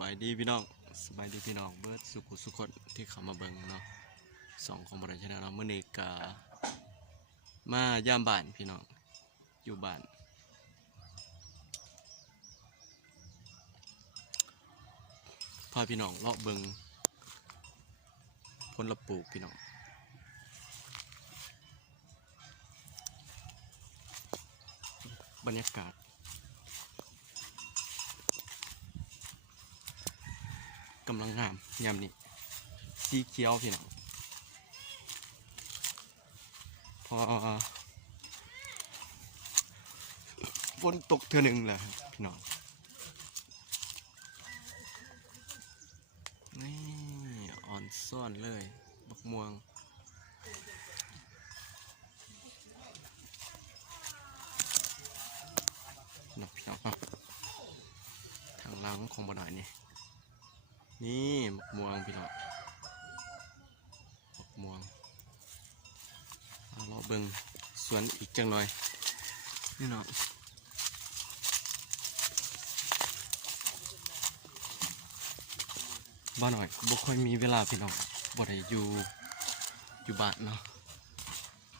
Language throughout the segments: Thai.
บายดีพี่น้องสบายดีพี่น้องเบิร์ดสุขคนที่เข้ามาเบิ่งเนาะสองของบริษัทเราเมื่อนี้กมาย่ามบ้านพี่น้องอยู่บ้านพาพี่น้องเลาะเบิ่งผลปลูกพี่น้องบรรยากาศกำลังงามยามนี้สีเขียวพี่น้องพอฝนตกเท่านึงแหละพี่น้องนี่อ่อนซ่อนเลยบักม่วงนับพี่น้องทางล่างของบ่หน่อยนี่บักม่วงพี่น้องบักม่วงเราเบิ่งสวนอีกจังหน่อยนี่เนาะบ้านหน่อยบ่ค่อยมีเวลาพี่น้องบ่ได้อยู่บ้านเนาะ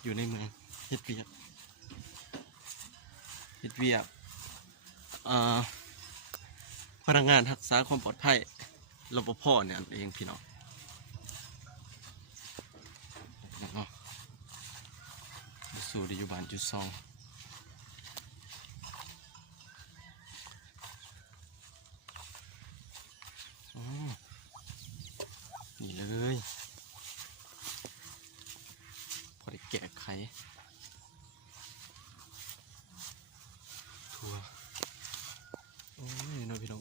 อยู่ในเมืองเฮ็ดเวียกพนักงานรักษาความปลอดภัยรปภเนี่ยเองพี่น้องเนาะสู่ได้อยู่บ้านจุดซองนี่เลยพอได้แกะไข่ถั่วโอ้ยน้องพี่น้อง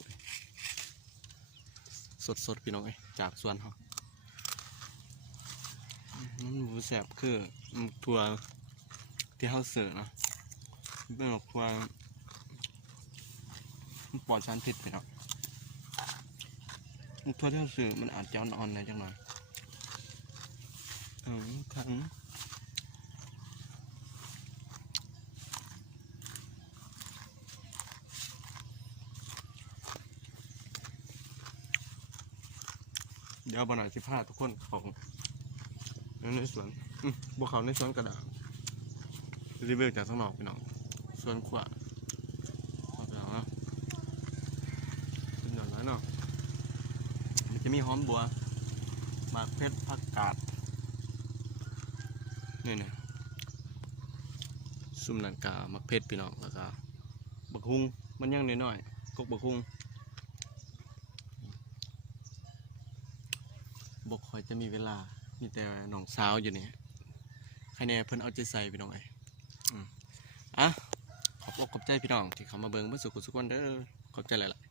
สดพี่น้องจากสวนเขามันแสบคือถั่วที่เขาเสิร์ฟเนาะเป็นแบบถั่วปลอดสารพิษพี่น้องถั่วที่เขาเสิร์ฟมันอาจจะอ่อนๆหน่อยจังหน่อยขันเดี๋ยวบ่หน่อยสิพาทุกคนเขาในสวนบวเขาในสวนกระดาษรีวิวจากข้างนอกพี่น้องสวนขวาเอาไปเอาเป็นอย่างไรเนาะมันจะมีหอมบัวหมากเพชรผักกาดนี่ซุ่มนันกาหมากเพชรพี่น้องแล้วก็บักฮุงมันยังน้อยๆกกบักฮุงบกคอยจะมีเวลามีแต่หนองสาวอยู่นี่ใครแน่เพิ่นเอาใจใส่พี่น้องขอบอกขอบใจพี่น้องที่เขามาเบิ่งเมื่อสุขสุขวันเด้อขอบใจหลาย